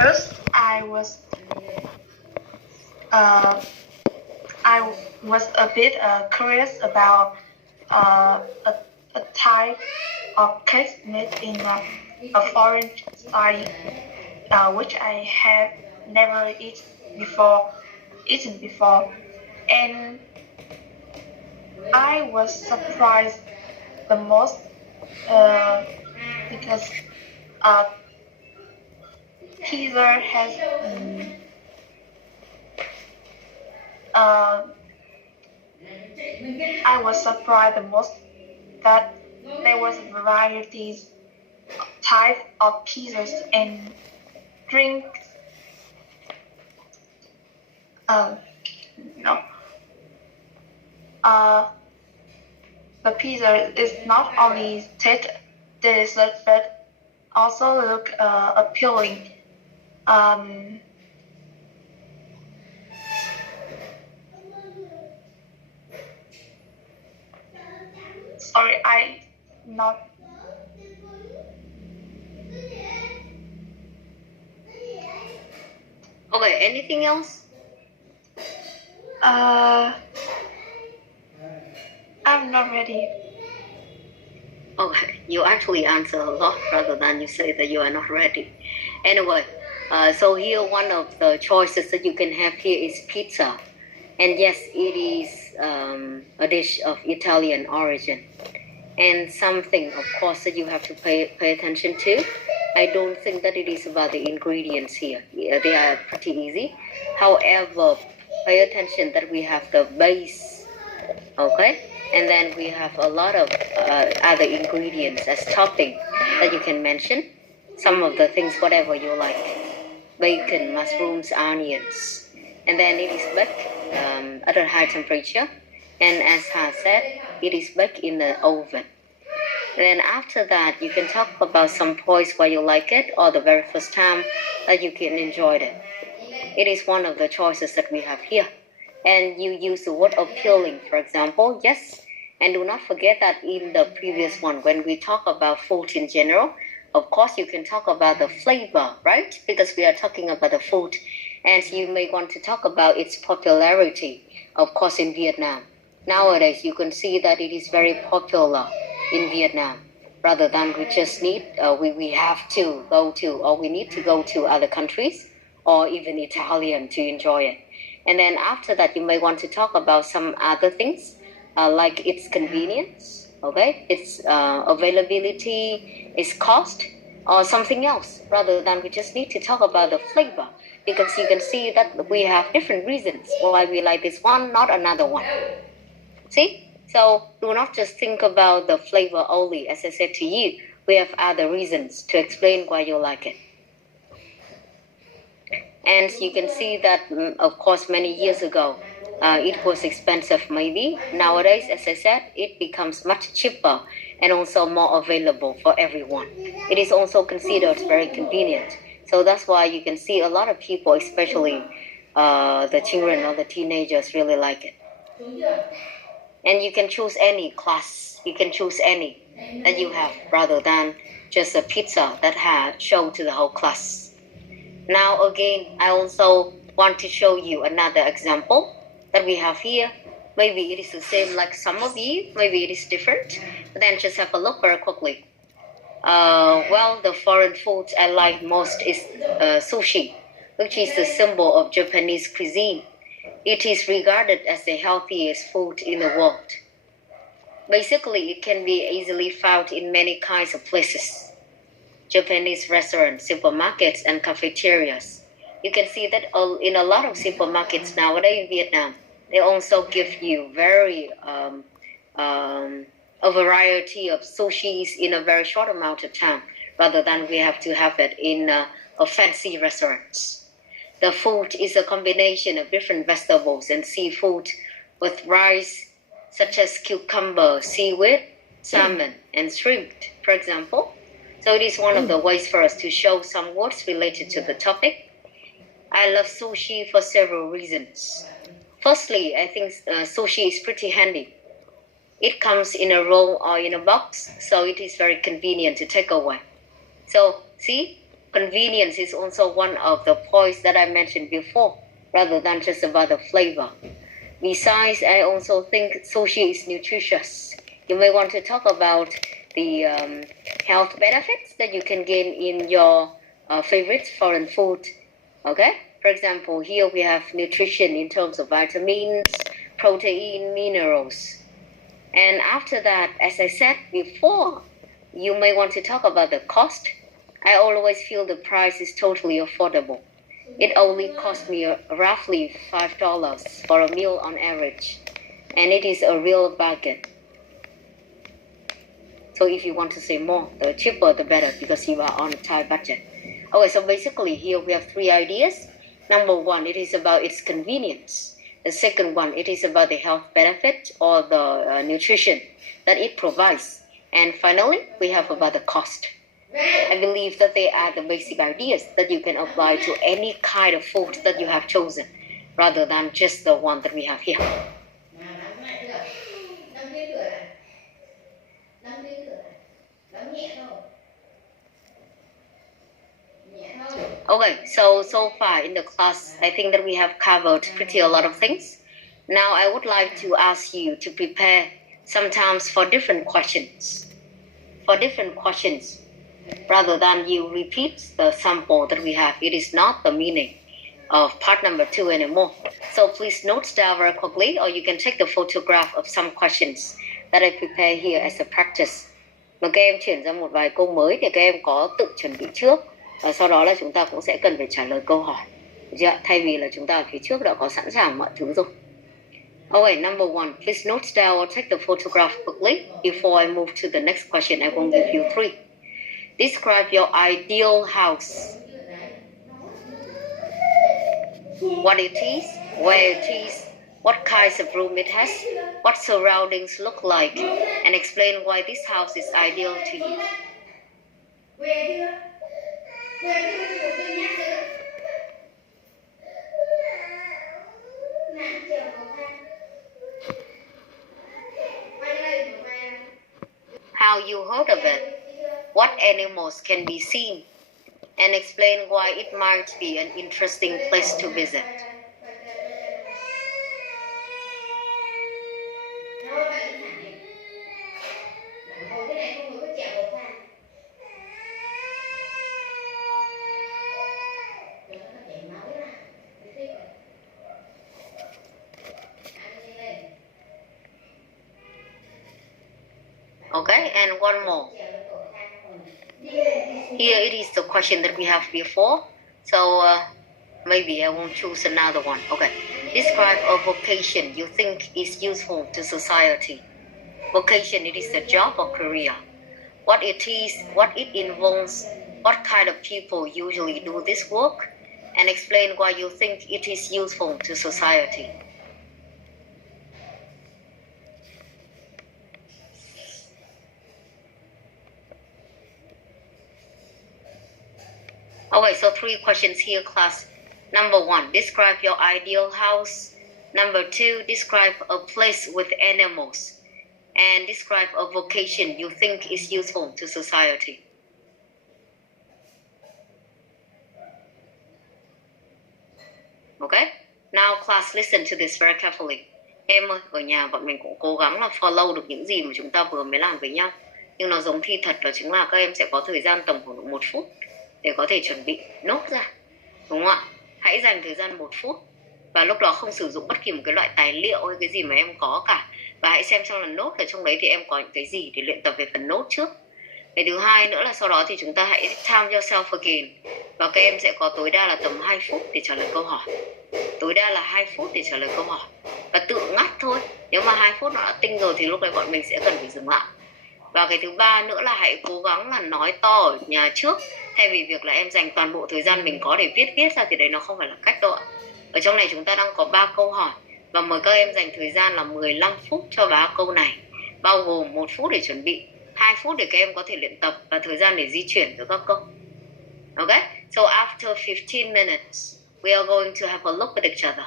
First, uh, I was a bit curious about a type of cake made in a foreign style, which I have never eaten before, and I was surprised the most because uh, pizza has uh, I was surprised the most that there was varieties type of pizzas and drinks. No, uh, the pizza is not only taste delicious but also look appealing. Um, Sorry, I not. Okay, anything else? I'm not ready. Okay, you actually answer a lot rather than you say that you are not ready. Anyway, so here one of the choices that you can have here is pizza. And yes, it is a dish of Italian origin. And something, of course, that you have to pay attention to. I don't think that it is about the ingredients here. Yeah, they are pretty easy. However, pay attention that we have the base, okay? And then we have a lot of other ingredients as topping that you can mention. Some of the things, whatever you like. Bacon, mushrooms, onions. And then it is baked at a high temperature. And as I said, it is baked in the oven. Then after that, you can talk about some points why you like it or the very first time that you can enjoy it. It is one of the choices that we have here. And you use the word appealing, for example, yes. And do not forget that in the previous one, when we talk about food in general, of course you can talk about the flavor, right? Because we are talking about the food. And you may want to talk about its popularity, of course, in Vietnam. Nowadays, you can see that it is very popular in Vietnam. Rather than we just need, we have to go to, or we need to go to other countries, or even Italian to enjoy it. And then after that, you may want to talk about some other things, like its convenience, okay, its availability, its cost, or something else, rather than we just need to talk about the flavor. Because you can see that we have different reasons why we like this one, not another one. See? So do not just think about the flavor only. As I said to you, we have other reasons to explain why you like it. And you can see that, of course, many years ago, it was expensive maybe. Nowadays, as I said, it becomes much cheaper and also more available for everyone. It is also considered very convenient. So that's why you can see a lot of people, especially the children or the teenagers, really like it. And you can choose any class. You can choose any that you have rather than just a pizza that has shown to the whole class. Now again, I also want to show you another example that we have here. Maybe it is the same like some of you, maybe it is different. But then just have a look very quickly. Well, the foreign foods I like most is sushi, which is the symbol of Japanese cuisine. It is regarded as the healthiest food in the world. Basically, it can be easily found in many kinds of places. Japanese restaurants, supermarkets, and cafeterias. You can see that in a lot of supermarkets nowadays in Vietnam, they also give you a variety of sushis in a very short amount of time, rather than we have to have it in a fancy restaurants. The food is a combination of different vegetables and seafood with rice, such as cucumber, seaweed, salmon, and shrimp, for example. So it is one of the ways for us to show some words related to the topic. I love sushi for several reasons. Firstly, I think sushi is pretty handy. It comes in a roll or in a box, so it is very convenient to take away. So, see, convenience is also one of the points that I mentioned before, rather than just about the flavor. Besides, I also think sushi is nutritious. You may want to talk about the health benefits that you can gain in your favorite foreign food. Okay? For example, here we have nutrition in terms of vitamins, protein, minerals. And after that, as I said before, you may want to talk about the cost. I always feel the price is totally affordable. It only cost me roughly $5 for a meal on average. And it is a real bargain. So if you want to say more, the cheaper the better, because you are on a tight budget. Okay, so basically here we have 3 ideas. Number 1, it is about its convenience. The second one, it is about the health benefit or the nutrition that it provides. And finally, we have about the cost. I believe that they are the basic ideas that you can apply to any kind of food that you have chosen, rather than just the one that we have here. Okay, so far in the class, I think that we have covered pretty a lot of things. Now I would like to ask you to prepare sometimes for different questions. Rather than you repeat the sample that we have. It is not the meaning of part number 2 anymore. So please note down very quickly, or you can take the photograph of some questions that I prepare here as a practice. Mà các em chuyển ra một vài câu mới thì các em có tự chuẩn bị trước, và sau đó là chúng ta cũng sẽ cần phải trả lời câu hỏi. Được chưa? Thay vì là chúng ta ở phía trước đã có sẵn sàng mọi thứ rồi. Okay, number 1, please note down or take the photograph quickly. Before I move to the next question, I will give you 3. Describe your ideal house. What it is, where it is, what kinds of room it has, what surroundings look like, and explain why this house is ideal to you. How you heard of it, what animals can be seen, and explain why it might be an interesting place to visit. Okay, and one more. Here it is the question that we have before, so maybe I won't choose another one. Okay, describe a vocation you think is useful to society. Vocation, it is a job or career. What it is, what it involves, what kind of people usually do this work, and explain why you think it is useful to society. Okay, so 3 questions here, class. Number 1, describe your ideal house. Number 2, describe a place with animals. And describe a vocation you think is useful to society. Okay, now class, listen to this very carefully. Em ơi, ở nhà bọn mình cũng cố gắng là follow được những gì mà chúng ta vừa mới làm với nhau. Nhưng nó giống thi thật, đó chính là các em sẽ có thời gian tầm khoảng 1 phút để có thể chuẩn bị nốt ra, đúng không ạ? Hãy dành thời gian 1 phút và lúc đó không sử dụng bất kỳ một cái loại tài liệu hay cái gì mà em có cả, và hãy xem trong lần nốt ở trong đấy thì em có những cái gì để luyện tập về phần nốt trước. Cái thứ hai nữa là sau đó thì chúng ta hãy time yourself again, và các em sẽ có tối đa là tầm 2 phút để trả lời câu hỏi. Tối đa là 2 phút để trả lời câu hỏi và tự ngắt thôi. Nếu mà 2 phút nó đã tinh rồi thì lúc đấy bọn mình sẽ cần phải dừng lại. Và cái thứ ba nữa là hãy cố gắng là nói to ở nhà trước, thay vì việc là em dành toàn bộ thời gian mình có để viết ra, thì đấy nó không phải là cách đâu ạ. Ở trong này chúng ta đang có 3 câu hỏi và mời các em dành thời gian là 15 phút cho 3 câu này, bao gồm 1 phút để chuẩn bị, 2 phút để các em có thể luyện tập và thời gian để di chuyển giữa các câu. Okay, so after 15 minutes we are going to have a look at each other.